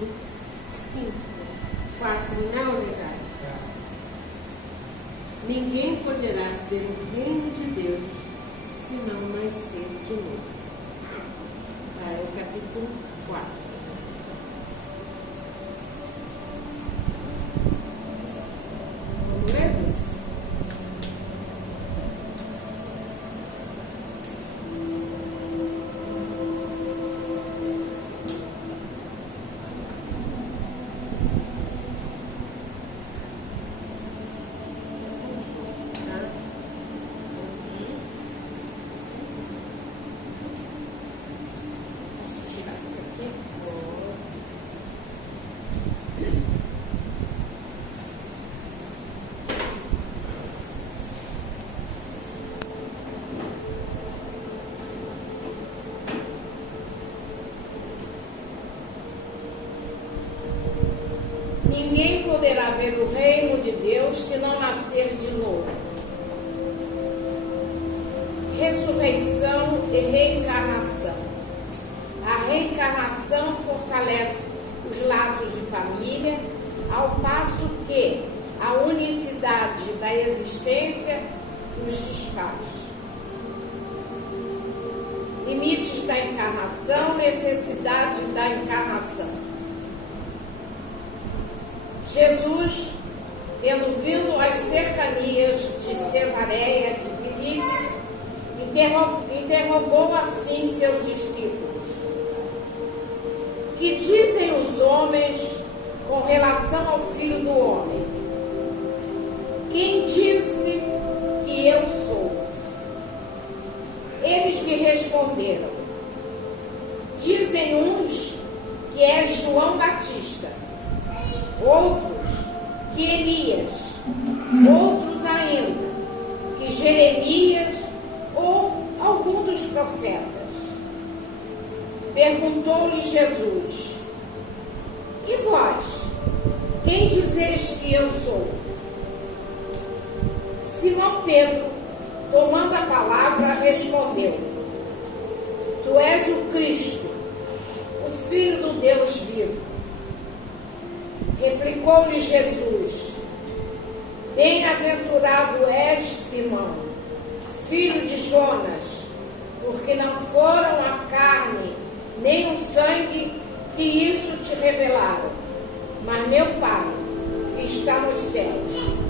5, 4, não, Legal? Ninguém poderá ver o reino de Deus se não nascer de novo. É o capítulo 4. Vamos ler, Deus? Ninguém poderá ver o reino de Deus se não nascer de novo. Ressurreição e reencarnação. A reencarnação fortalece os laços de família, ao passo que a unicidade da existência os desfaz. Limites da encarnação, necessidade da encarnação. Jesus, tendo vindo às cercanias de Cesareia de Filipe, interrogou assim seus discípulos: que dizem os homens com relação ao Filho do Homem? Quem disse que eu sou? Eles lhe responderam: dizem uns que é João Batista, outros que Elias, outros ainda que Jeremias ou algum dos profetas. Perguntou-lhe Jesus: e vós, quem dizeis que eu sou? Simão Pedro, tomando a palavra, respondeu: tu és o Cristo, o Filho do Deus vivo. Replicou-lhe Jesus: bem-aventurado és, Simão, filho de Jonas, porque não foram a carne nem o sangue que isso te revelaram, mas meu Pai que está nos céus.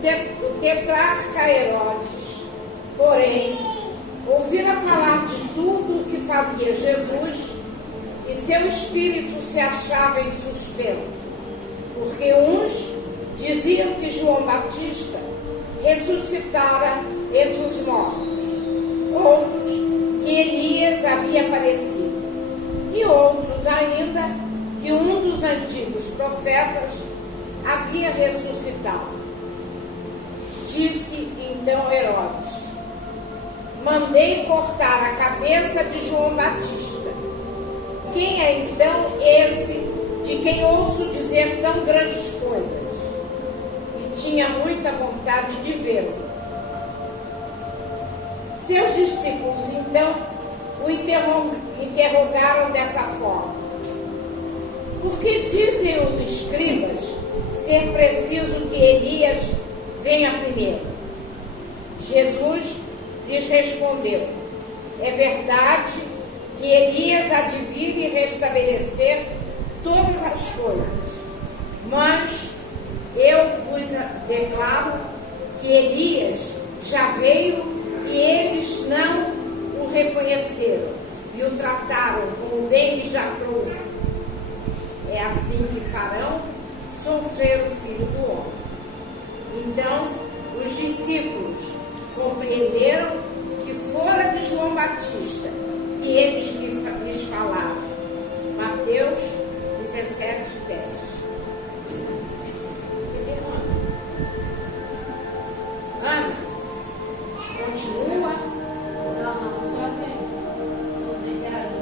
O tetrarca Herodes, porém, ouvira falar de tudo o que fazia Jesus, e seu espírito se achava em suspenso, porque uns diziam que João Batista ressuscitara entre os mortos, outros que Elias havia aparecido, e outros ainda que um dos antigos profetas havia ressuscitado. Disse então Herodes: mandei cortar a cabeça de João Batista. Quem é então esse de quem ouço dizer tão grandes coisas? E tinha muita vontade de vê-lo. Seus discípulos então o interrogaram dessa forma: por que dizem os escribas ser preciso que Elias venha primeiro? Jesus lhes respondeu: é verdade que Elias há de vir e restabelecer todas as coisas, mas eu vos declaro que Elias já veio e eles não o reconheceram e o trataram como bem que já trouxe. É assim que farão sofrer o Filho do Homem. Então os discípulos compreenderam que fora de João Batista que eles lhes falaram. Mateus 17, 10. Ana, continua? Não, só tem. Obrigada.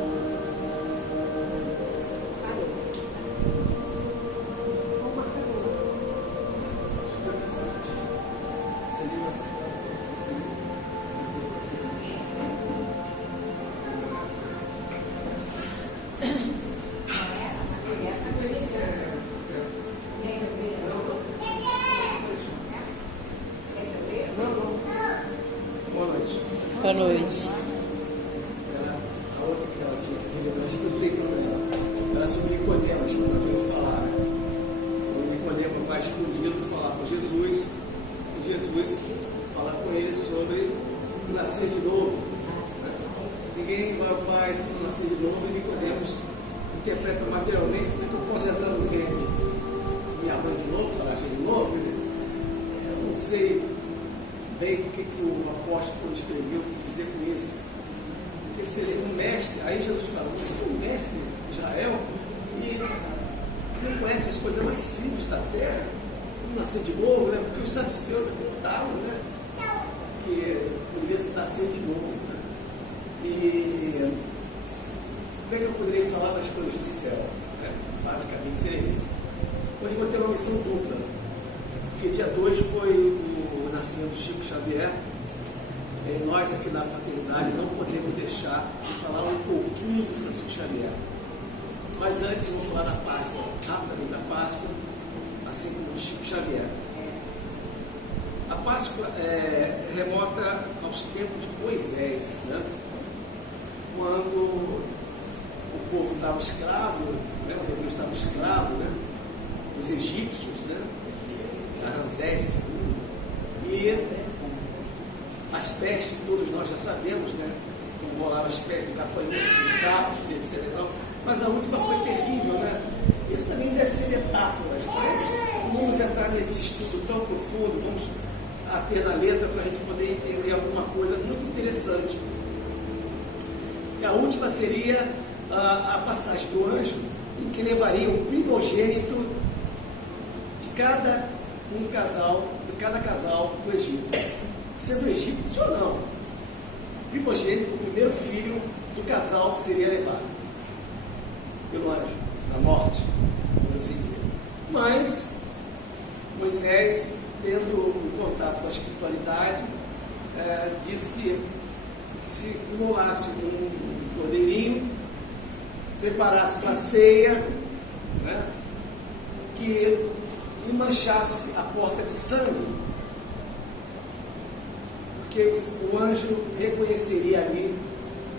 Boa noite. A outra que ela tinha que lembrar, acho que não tem problema. Era sobre Nicodemos, que nós vamos falar. O Nicodemos vai escondido falar com Jesus, e Jesus fala com ele sobre nascer de novo. Ninguém vai ao Pai se não nascer de novo, e Nicodemos interpreta materialmente: como é que eu posso entrar no ventre minha mãe de novo, para nascer de novo? Eu não sei bem o que o apóstolo escreveu, quis dizer com isso. Porque se ele é um mestre, aí Jesus fala: você é um mestre de Israel e não conhece as coisas mais simples da terra, nascer de novo, né? Porque os saduceus apontavam, né? Que poderia nascer de novo, né? E como é que eu poderia falar das coisas do céu? Né? Basicamente seria isso. Hoje eu vou ter uma missão dupla, porque dia 2 foi o nascimento do Chico Xavier. E nós aqui na Fraternidade não podemos deixar de falar um pouquinho do Francisco Xavier. Mas antes eu vou falar da Páscoa, rapidamente da Páscoa, assim como do Chico Xavier. A Páscoa remota aos tempos de Moisés, né? Quando o povo estava escravo, né? Os hebreus estavam escravos, né? Os egípcios, né? Ramsés II, e as pestes, todos nós já sabemos, né? Como rolaram as pestes do gafanhoto, dos sapos, etc. Mas a última foi terrível, né? Isso também deve ser metáforas, mas não vamos entrar nesse estudo tão profundo, vamos ater na letra para a gente poder entender alguma coisa muito interessante. E a última seria a passagem do anjo, em que levaria o primogênito de cada casal do Egito, sendo egípcio ou não. O primogênito, o primeiro filho do casal, seria levado pelo anjo, na morte, vamos assim dizer. Mas Moisés, tendo um contato com a espiritualidade, disse que se imolasse um cordeirinho, preparasse para a ceia, né, que e manchasse a porta de sangue, porque o anjo reconheceria ali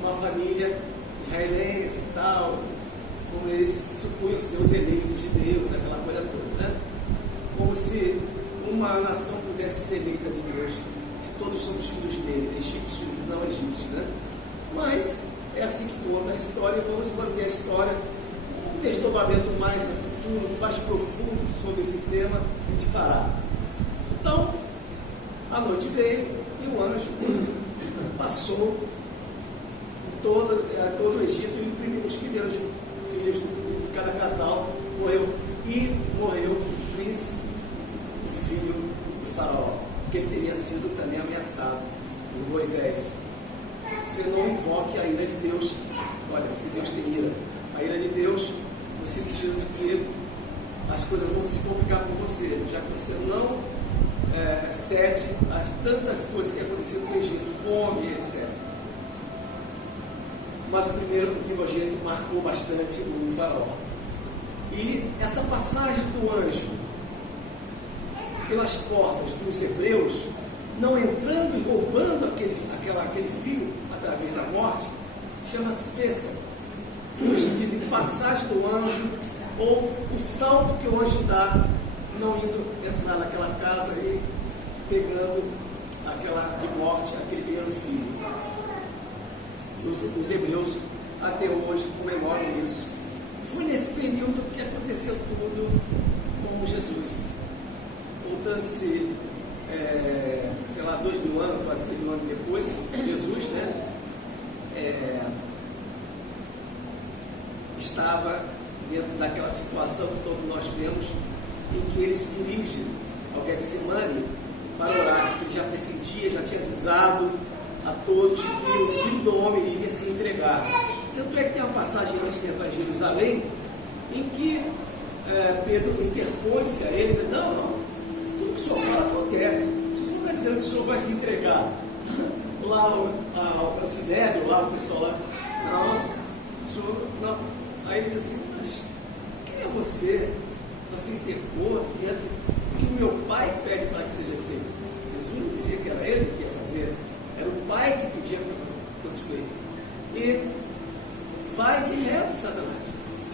uma família israelense e tal, como eles supunham ser os eleitos de Deus, aquela coisa toda, né? Como se uma nação pudesse ser eleita de Deus, se todos somos filhos dele, egípcios e não egípcios, né? Mas é assim que conta a história, e vamos manter a história, um desdobramento mais a futuro, mais profundo sobre esse tema, a gente fará. Então, a noite veio e o anjo passou todo o Egito, e os primeiros filhos de cada casal morreu o príncipe, o filho do faraó, que ele teria sido também ameaçado por Moisés. Você não invoque a ira de Deus. Olha, se Deus tem ira, a ira de Deus, no sentido de que as coisas vão se complicar com você, já que você não cede a tantas coisas que aconteceram no Egito, fome, etc. Mas o primogênito marcou bastante o faraó. E essa passagem do anjo pelas portas dos hebreus, não entrando e roubando aquele filho através da morte, chama-se Pêssego. Eles dizem passagem do anjo, ou o salto que o anjo dá, não indo entrar naquela casa e pegando aquela de morte, aquele primeiro filho. Os hebreus até hoje comemoram isso. Foi nesse período que aconteceu tudo com Jesus. Voltando-se, sei lá, 2.000 anos, quase 3.000 anos depois, Jesus, né, estava dentro daquela situação que todos nós vemos, em que ele se dirige ao Getsemane para orar, porque ele já pressentia, já tinha avisado a todos que o Filho do Homem iria se entregar. Tanto é que tem uma passagem antes de entrar em Jerusalém, em que Pedro interpõe-se a ele e diz: não, tudo que o senhor fala acontece. O senhor está dizendo que o senhor vai se entregar lá ao Sinédrio, lá o pessoal lá, não. Aí ele diz assim: mas quem é você? Você interpor dentro do que o meu pai pede para que seja feito. Jesus não dizia que era ele que ia fazer. Era o pai que pedia para fosse feito. E vai direto, Satanás.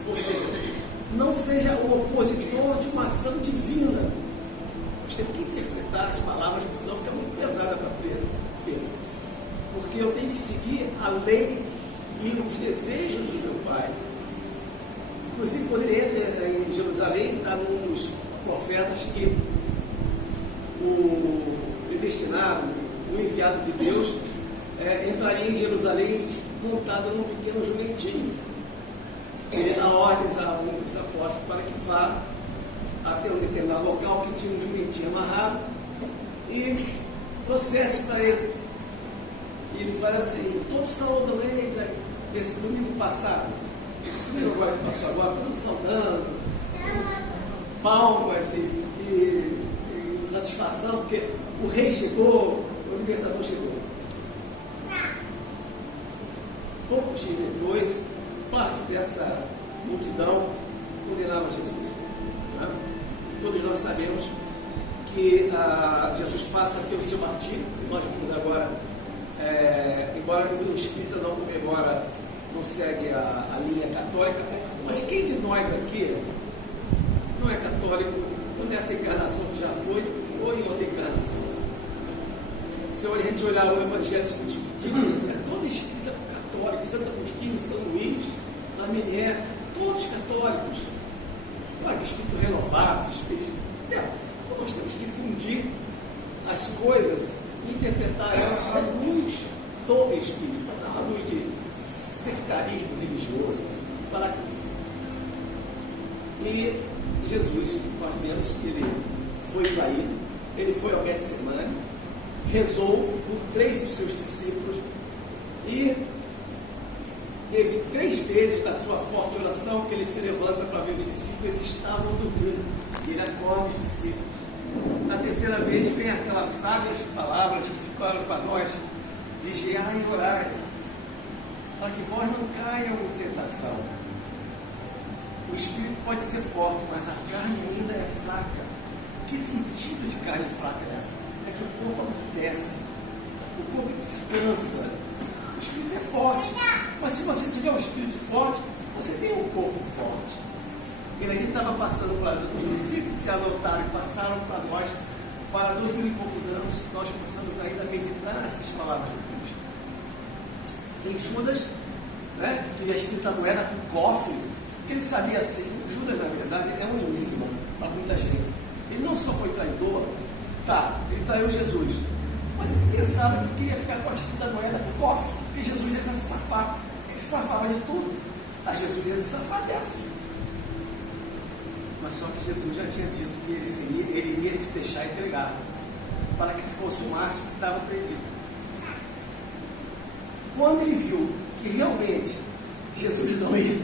Ou seja, não seja o opositor de uma ação divina. Nós temos que interpretar as palavras, porque senão fica muito pesada para Pedro. Porque eu tenho que seguir a lei e os desejos do meu pai. Inclusive, quando ele entra em Jerusalém, está num dos profetas que o predestinado, o enviado de Deus, entraria em Jerusalém montado num pequeno jumentinho. Ele dá ordens a um dos apóstolos para que vá até um determinado local que tinha um jumentinho amarrado e trouxesse para ele. E ele faz assim: todos saudam ele esse domingo passado. Esse domingo agora que passou agora, todos saudando, palmas e satisfação, porque o rei chegou, o libertador chegou. Poucos dias depois, parte dessa multidão condenava Jesus. Né? Todos nós sabemos que Jesus passa pelo seu martírio, e nós vimos agora, embora que o espírita não comemora, não segue a linha católica, mas quem de nós aqui não é católico, ou nessa encarnação que já foi, ou em outra encarnação? Se a gente olhar o Evangelho segundo o Espiritismo, é todo escrito por católicos, Santo Agostinho, São Luís, Laminier, todos católicos. Claro que espírito renovado, espírito. Nós temos que fundir as coisas e interpretar elas à luz do Espírito, não à luz de sectarismo religioso. E Jesus, nós vemos que ele foi traído, ele foi ao Getsemane, rezou com 3 dos seus discípulos e teve 3 vezes na sua forte oração que ele se levanta para ver os discípulos, eles estavam dormindo, e ele acorda os discípulos. Na 3ª vez vem aquelas sábias palavras que ficaram para nós: vigiai e orai, para que vós não caiam em tentação. O espírito pode ser forte, mas a carne ainda é fraca. Que sentido de carne fraca é essa? É que o corpo amortece, o corpo se cansa. O espírito é forte, mas se você tiver um espírito forte, você tem um corpo forte. E aí estava passando para os discípulos que anotaram e passaram para nós, para 2000 e poucos anos, nós possamos ainda meditar essas palavras de Cristo. Em Judas, né, que queria escrita a moeda para o cofre, porque ele sabia assim. Judas, na verdade, é um enigma para muita gente. Ele não só foi traidor, ele traiu Jesus, mas ele pensava que queria ficar com a escrita moeda no cofre, porque Jesus ia se safar. Ele se safava de tudo, mas Jesus ia se safar dessa. Mas só que Jesus já tinha dito que ele iria se deixar entregar para que se consumasse o que estava proibido. Quando ele viu que realmente Jesus não ia,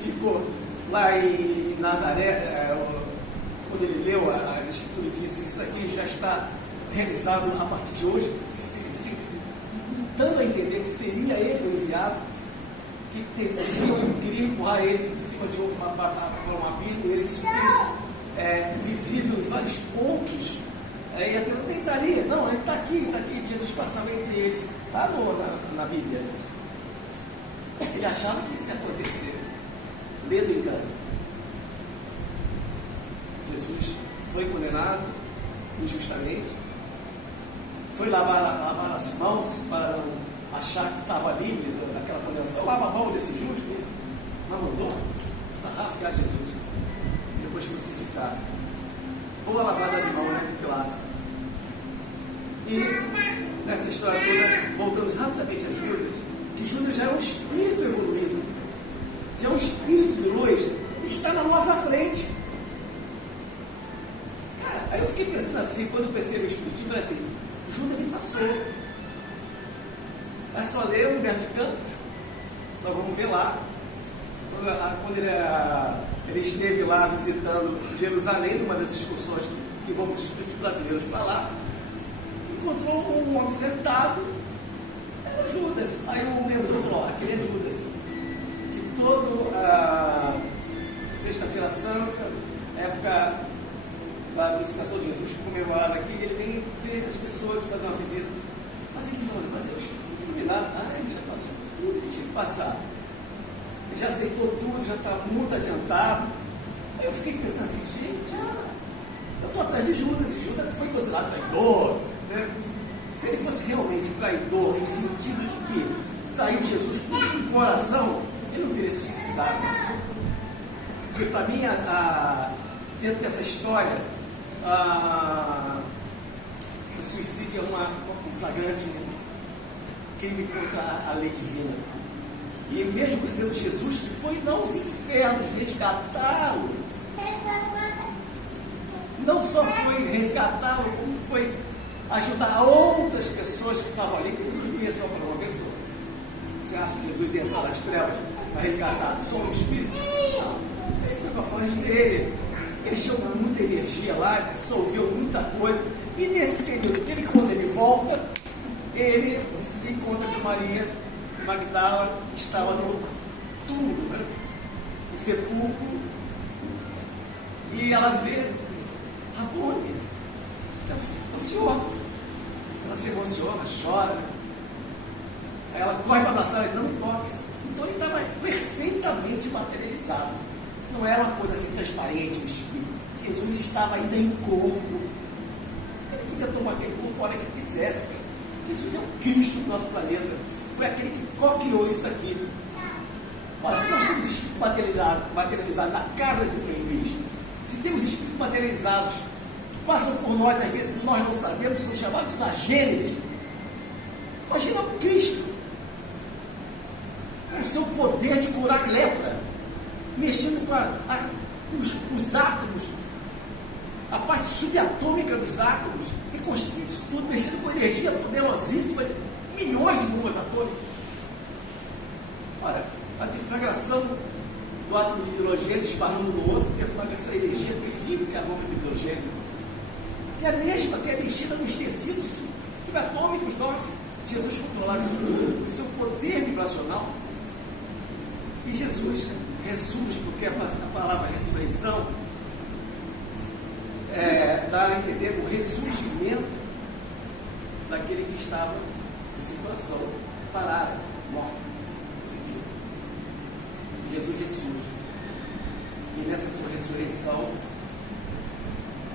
ficou lá em Nazaré, quando ele leu as Escrituras e disse: isso aqui já está realizado a partir de hoje, dando a entender que seria ele o enviado, que queriam empurrar ele em cima de uma abismo, ele se fez visível em vários pontos. Aí a pergunta: ele estaria? Não, ele está aqui, Jesus passava entre eles. Está na Bíblia isso. Ele achava que isso ia acontecer. Medo e engano. Jesus foi condenado injustamente, foi lavar as mãos para não achar que estava livre daquela condenação. Lava a mão desse justo, mas mandou sarrafiar Jesus, depois crucificado. Boa lavada de mão, né, Pilatos? E nessa história toda, voltamos rapidamente a Judas, que Judas já é um espírito evoluído, já é um espírito de luz, está na nossa frente. Cara, aí eu fiquei pensando assim, quando eu percebi o espiritismo, eu falei assim: Judas me passou. É só ler o Humberto de Campos, nós vamos ver lá. Quando ele esteve lá visitando Jerusalém, numa das excursões que vamos os espíritos brasileiros para lá, encontrou um homem sentado, era Judas. Aí o membro falou: aquele é Judas, que toda sexta-feira santa, época da crucificação de Jesus comemorada aqui, ele vem ver as pessoas, fazer uma visita. Mas ele não, mas eu estou iluminado. Ele já passou tudo que tinha que passar. Ele já aceitou tudo, já está muito adiantado. Aí eu fiquei pensando assim, gente, eu estou atrás de Judas, e Judas foi considerado traidor, né? Se ele fosse realmente traidor, no sentido de que traiu Jesus com o coração, ele não teria se suicidado. Porque para mim, dentro dessa história, o suicídio é um flagrante crime contra a lei divina. E mesmo sendo Jesus que foi aos infernos resgatá-lo, não só foi resgatá-lo, como foi ajudar outras pessoas que estavam ali, porque Jesus não ia só para uma pessoa. Você acha que Jesus ia entrar nas trevas para resgatar só um espírito? Não. Ele foi para a frente dele, encheu com muita energia lá, dissolveu muita coisa. E nesse período, quando ele volta, ele se encontra com Maria Magdala, que estava no túmulo, né? No sepulcro, e ela vê Rabone, ela se emociona. Ela se emociona, chora. Aí ela corre para abraçar ele, não me toque. Então ele estava perfeitamente materializado. Não era uma coisa assim transparente, o espírito. Jesus estava ainda em corpo. Ele podia tomar aquele corpo a hora que ele quisesse. Jesus é o Cristo do nosso planeta. Foi aquele que co-criou isso daqui. Olha, se nós temos espírito materializado na casa de Frei Luiz, se temos espíritos materializados que passam por nós, às vezes que nós não sabemos, que são chamados agêneres, imagina o Cristo, com o seu poder de curar lepra, mexendo com os átomos, a parte subatômica dos átomos, reconstruindo isso tudo, mexendo com energia poderosíssima de milhões de bombas atômicas. Ora, a deflagração do átomo de hidrogênio esbarrando no outro deflagra essa energia terrível que é a bomba de hidrogênio, que é a mesma que é mexida nos tecidos subatômicos nossos. Jesus controlava isso tudo, o seu poder vibracional. E Jesus ressurge, porque a palavra ressurreição dá a entender o ressurgimento daquele que estava em situação parada, morto. Jesus ressurge. E nessa sua ressurreição,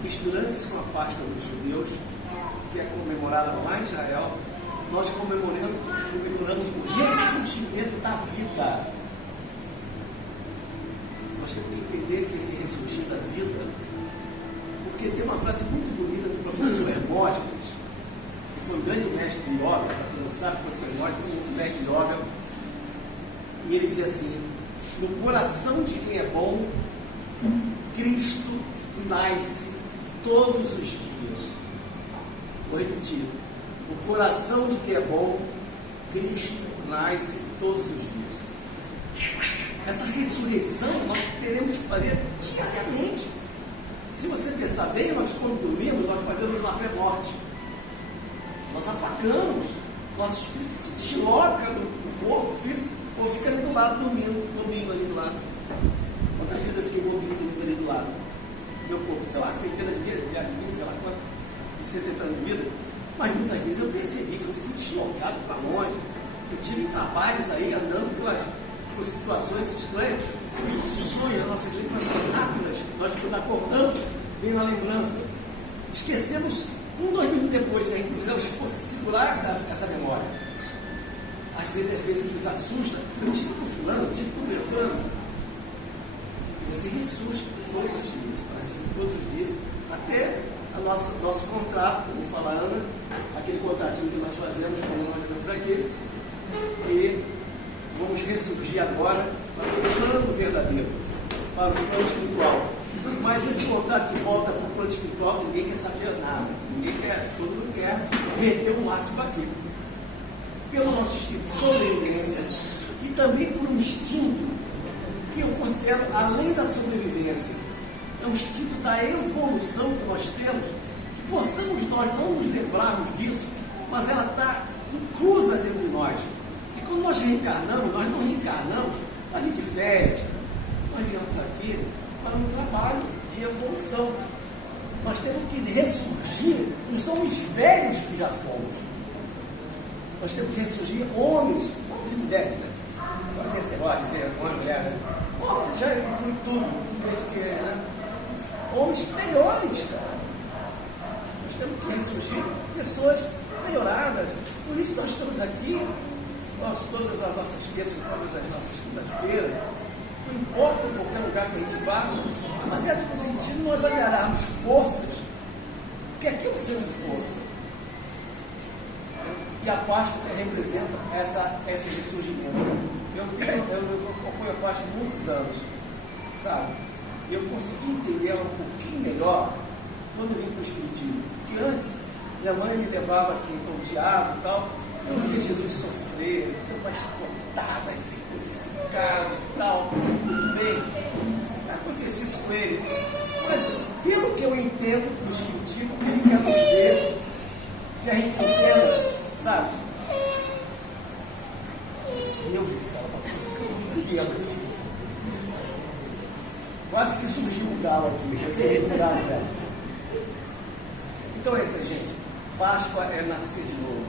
misturando-se com a Páscoa dos judeus, que é comemorada lá em Israel, nós comemoramos o ressurgimento da vida. Nós temos que entender que esse ressurgir da vida, porque tem uma frase muito bonita do professor Hermógenes, que foi um grande mestre de yoga, para quem não sabe, o professor Hermógenes foi um mestre de yoga, e ele dizia assim: no coração de quem é bom, Cristo nasce todos os dias. Vou repetir: no coração de quem é bom, Cristo nasce todos os dias. Essa ressurreição nós teremos que fazer diariamente. Se você pensar bem, nós quando dormimos, nós fazemos uma pré-morte. Nós apagamos, nosso espírito se desloca no corpo físico, ou fica ali do lado, dormindo ali do lado. Quantas vezes eu fiquei dormindo ali do lado? Meu corpo, sei lá, centenas de vidas, sei lá quantas, 70 anos de vida. Mas muitas vezes eu percebi que eu fui deslocado para longe. Eu tive trabalhos aí, andando por situações estranhas. Nossos sonhos, nossas lembranças rápidas, nós quando acordamos, vem na lembrança. Esquecemos 2 minutos depois, se a gente não fosse segurar essa memória. Às vezes nos assusta. Eu tive com fulano, eu tive com Beltrano. Você ressurge todos os dias, parece todos os dias, até nosso contrato, como fala a Ana, aquele contratinho que nós fazemos, como nós temos aqui, e vamos ressurgir agora para o plano verdadeiro, para o plano espiritual. Mas esse contrato de volta para o plano espiritual, ninguém quer saber nada, todo mundo quer reter o máximo aqui. Pelo nosso instinto de sobrevivência e também por um instinto que eu considero além da sobrevivência, é um instinto da evolução que nós temos, que possamos nós não nos lembrarmos disso, mas ela está inclusa dentro de nós. E quando nós reencarnamos, nós não reencarnamos para vir de férias, nós viemos aqui para um trabalho de evolução. Nós temos que ressurgir dos homens velhos que já fomos. Nós temos que ressurgir homens e mulheres, né? Agora tem esse negócio de dizer homem e mulher, né? Homens já inclui tudo, desde que, né? Homens melhores, cara. Nós temos que ressurgir pessoas melhoradas. Por isso nós estamos aqui, todas as nossas terças, todas as nossas quintas-feiras. Não importa em qualquer lugar que a gente vá, mas é no sentido de nós agarrarmos forças, porque aqui é um centro de força. E a Páscoa representa esse ressurgimento. Eu acompanho a Páscoa há muitos anos, sabe? Eu consegui entender ela um pouquinho melhor quando eu vim para o Espiritismo. Porque antes, minha mãe me levava assim para o teatro e tal, eu via Jesus sofrer, uma escotada, ser crucificado e tal, tudo bem. Acontecia isso com ele. Mas, pelo que eu entendo do Espiritismo, ele quer nos ver, que a gente entenda, sabe? Meu Deus, ela passou anos. Quase que surgiu um galo aqui, um galo, velho. Então é isso aí, gente. Páscoa é nascer de novo.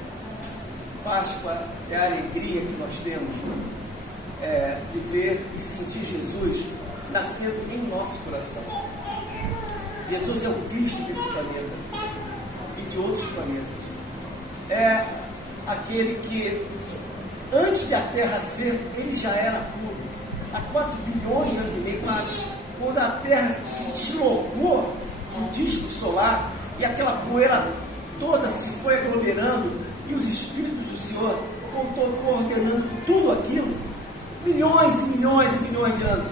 Páscoa é a alegria que nós temos de ver e sentir Jesus nascendo em nosso coração. Jesus é o Cristo desse planeta e de outros planetas. É aquele que, antes de a Terra ser, ele já era tudo. Há 4 bilhões de anos e meio, quando a Terra se deslocou no disco solar e aquela poeira toda se foi aglomerando e os Espíritos do Senhor coordenando tudo aquilo, milhões e milhões e milhões de anos,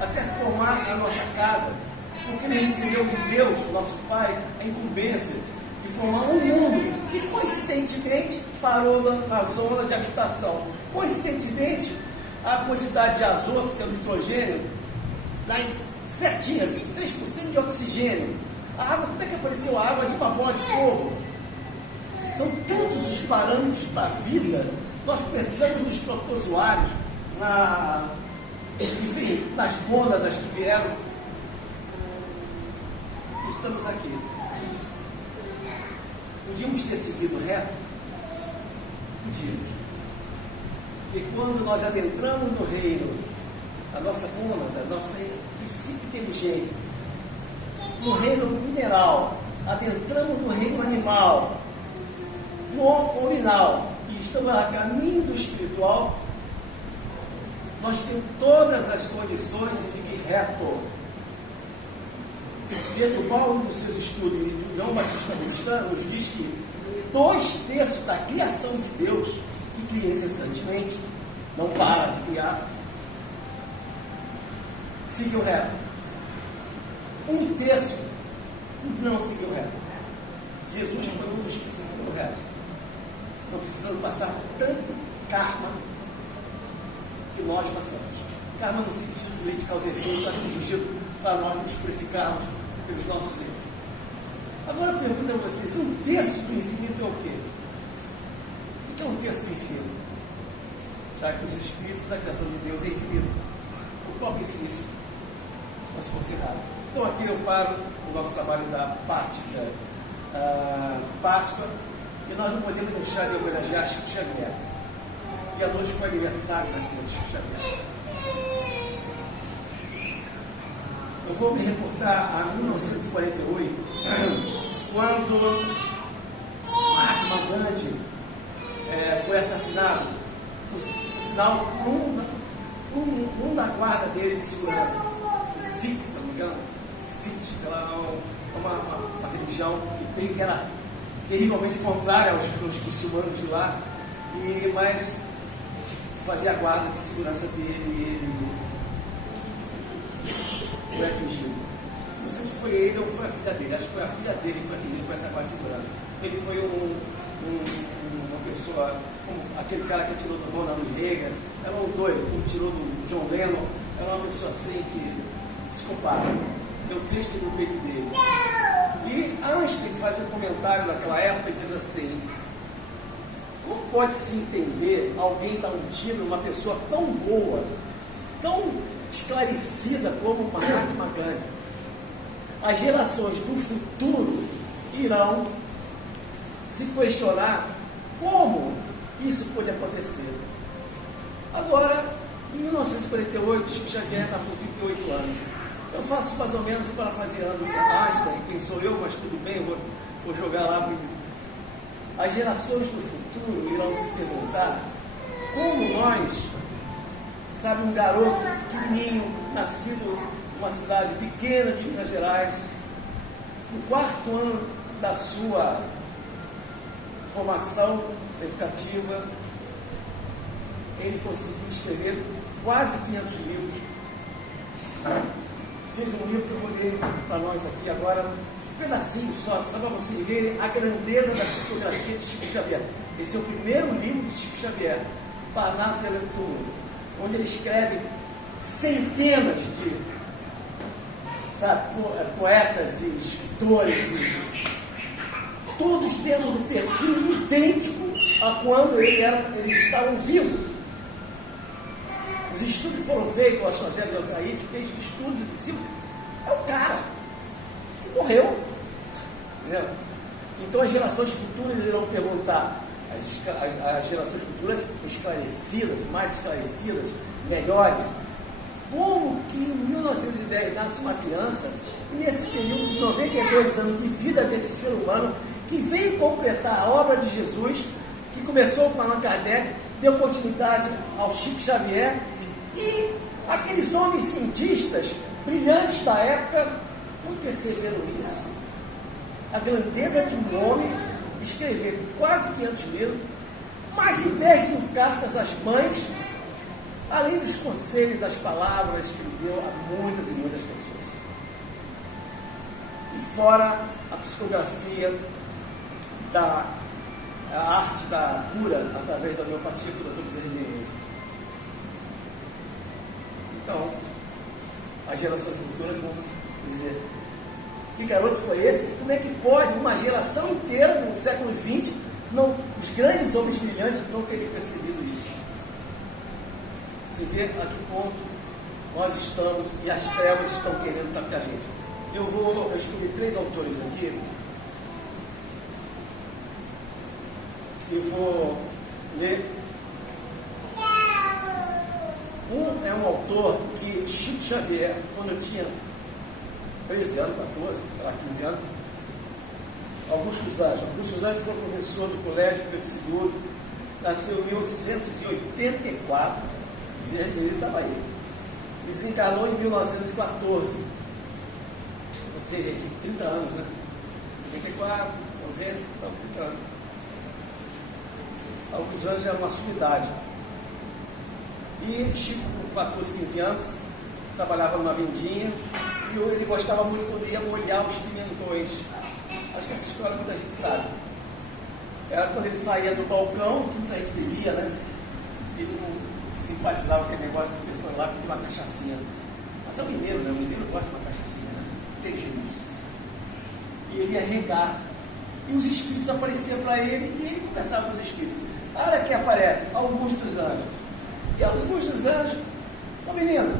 até formar a nossa casa, porque ele recebeu de Deus, nosso Pai, a incumbência de formar um mundo que coincidentemente parou na zona de habitação. Coincidentemente, a quantidade de azoto, que é o nitrogênio, certinha, 23% de oxigênio. A água, como é que apareceu a água de uma bola de fogo? São tantos os parâmetros para a vida. Nós começamos nos protozoários, enfim, nas mônadas que vieram. Estamos aqui. Podíamos ter seguido reto? Podíamos. E quando nós adentramos no reino, a nossa mônada, nosso princípio inteligente, no reino mineral, adentramos no reino animal, no nominal, e estamos a caminho do espiritual, nós temos todas as condições de seguir reto. Pedro Paulo, nos seus estudos de João Batista Agostino, nos diz que 2/3 da criação de Deus, que cria incessantemente, não para de criar, seguiu reto. 1/3 não seguiu reto. Jesus foi um dos que seguiu reto. Não precisamos passar tanto karma que nós passamos. Karma no sentido de lei de causa e efeito, está dirigido para nós nos purificarmos pelos nossos erros. Agora eu pergunto a vocês, 1/3 do infinito é o quê? O que é 1/3 do infinito? Já que os espíritos da criação de Deus é infinito. O próprio infinito não se considera. Então aqui eu paro o nosso trabalho da parte da Páscoa, e nós não podemos deixar de homenagear Chico Xavier. E a noite foi aniversário da cidade de Chico Xavier. Eu vou me reportar a 1948, quando Mahatma Gandhi foi assassinado, por sinal, um da guarda dele de segurança, o Sikh, se não me engano, Sikh, uma religião que era terrivelmente contrária aos muçulmanos de lá, mas fazia a guarda de segurança dele e ele foi atingido. Não sei se foi ele ou foi a filha dele, acho que foi a filha dele que foi atingida com essa guarda de segurança. Ele foi uma pessoa, como aquele cara que atirou do Ronald Reagan, era um doido, como tirou do John Lennon, era uma pessoa assim que psicopata, deu Cristo no peito dele. E Einstein fazia um comentário naquela época dizendo assim: como pode-se entender alguém dar um tiro numa pessoa tão boa, tão esclarecida como Mahatma Gandhi? As gerações do futuro irão se questionar como isso pôde acontecer. Agora, em 1948, Chico Xavier está com 28 anos. Eu faço mais ou menos para fazer ano Einstein, quem sou eu, mas tudo bem, vou jogar lá. As gerações do futuro irão se perguntar como nós, sabe, um garoto pequenininho, nascido numa cidade pequena de Minas Gerais, no 4º ano da sua formação educativa, ele conseguiu escrever quase 500 livros. Fez um livro que eu vou ler para nós aqui agora, um pedacinho só para você ver a grandeza da psicografia de Chico Xavier. Esse é o primeiro livro de Chico Xavier, Parnaso de Aventura, onde ele escreve centenas de, sabe, poetas e escritores, todos dentro do perfil idêntico a quando eles estavam vivos. Os estudos que foram feitos, o Astogénio de Alcaide fez estudos de cima, é o cara que morreu. Entendeu? Então as gerações futuras irão perguntar, as gerações futuras esclarecidas, mais esclarecidas, melhores, como que em 1910 nasce uma criança, e nesse período de 92 anos de vida desse ser humano, que veio completar a obra de Jesus, que começou com Allan Kardec, deu continuidade ao Chico Xavier, e aqueles homens cientistas brilhantes da época não perceberam isso. A grandeza de um homem escrever quase 500 livros, mais de 10 mil cartas às mães, além dos conselhos, das palavras que ele deu a muitas e muitas pessoas. E fora a psicografia da arte da cura através da homeopatia do Dr. Bezerra de Menezes. Então, as gerações futuras vão dizer: que garoto foi esse? Como é que pode uma geração inteira no século XX, os grandes homens brilhantes não terem percebido isso? Você vê a que ponto nós estamos e as trevas estão querendo estar com a gente. Eu escolhi 3 autores aqui. Eu vou ler. Um é um autor que Chico Xavier, quando eu tinha 13 anos, 14, 15 anos, Augusto dos Anjos. Augusto dos Anjos foi professor do Colégio Pedro II, nasceu em 1884, ele estava aí. Ele desencarnou em 1914, ou seja, ele tinha 30 anos, né? 84, 90, então 30 anos. Augusto dos Anjos era uma sumidade. E Chico, com 14, 15 anos, trabalhava numa vendinha e ele gostava muito quando ia molhar os pimentões. Acho que essa história muita gente sabe. Era quando ele saía do balcão, que muita gente bebia, né? Ele não simpatizava com aquele negócio de pessoa lá com uma cachaçinha. Mas é um mineiro, né? O mineiro gosta de uma cachaçinha, né? Tem jeito. E ele ia regar. E os espíritos apareciam para ele e ele conversava com os espíritos. A hora que aparece Augusto dos Anjos. E Augusto dos Anjos, ô menina,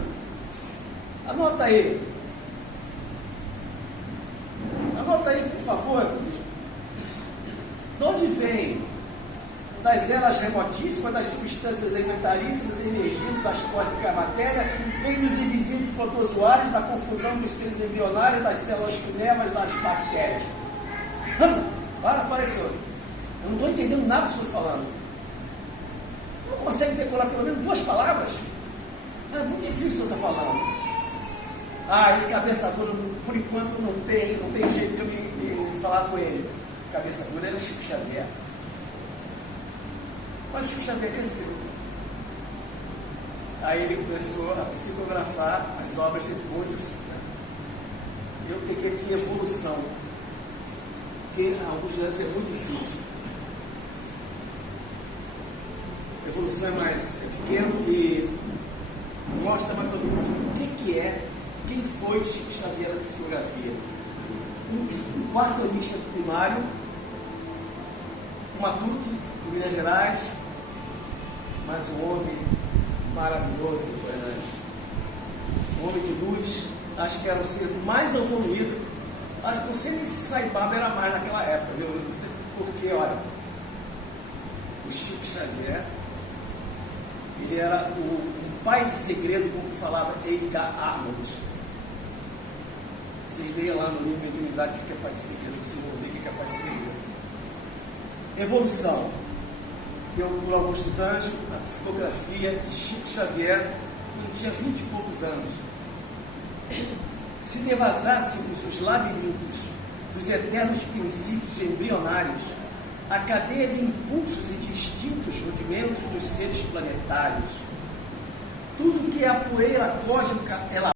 anota aí. Anota aí, por favor. De onde vem? Das eras remotíssimas, das substâncias elementaríssimas, emergindo das córdicas matéria, vem dos invisíveis protozoários, da confusão dos seres embrionários, das células primevas, das bactérias. Apareceu. Eu não estou entendendo nada do que estou falando. Não consegue decorar pelo menos 2 palavras? É muito difícil o que eu estou falando. Esse cabeça dura, por enquanto, não tem jeito de eu me falar com ele. Cabeça dura era Chico Xavier. Mas Chico Xavier cresceu. Aí ele começou a psicografar as obras de muitos. Eu peguei aqui evolução, porque alguns lances é muito difícil. Evolução é mais pequeno e mostra mais ou menos o que é, quem foi Chico Xavier na psicografia. Um quartonista primário, um matuto de Minas Gerais, mas um homem maravilhoso, um homem de luz. Acho que era o ser mais evoluído. Acho que você nem Saibaba era mais naquela época, viu? Porque, olha, o Chico Xavier. Ele era um pai de segredo, como falava Edgar Arnold. Vocês leiam lá no livro Mediunidade o que é pai de segredo, vocês vão ver o que é pai de segredo. Evolução. Por alguns dos anos, a psicografia de Chico Xavier, ele tinha 20 e poucos anos. Se devassássemos os labirintos dos eternos princípios embrionários, a cadeia de impulsos e de instintos rudimentos dos seres planetários, tudo que é a poeira cósmica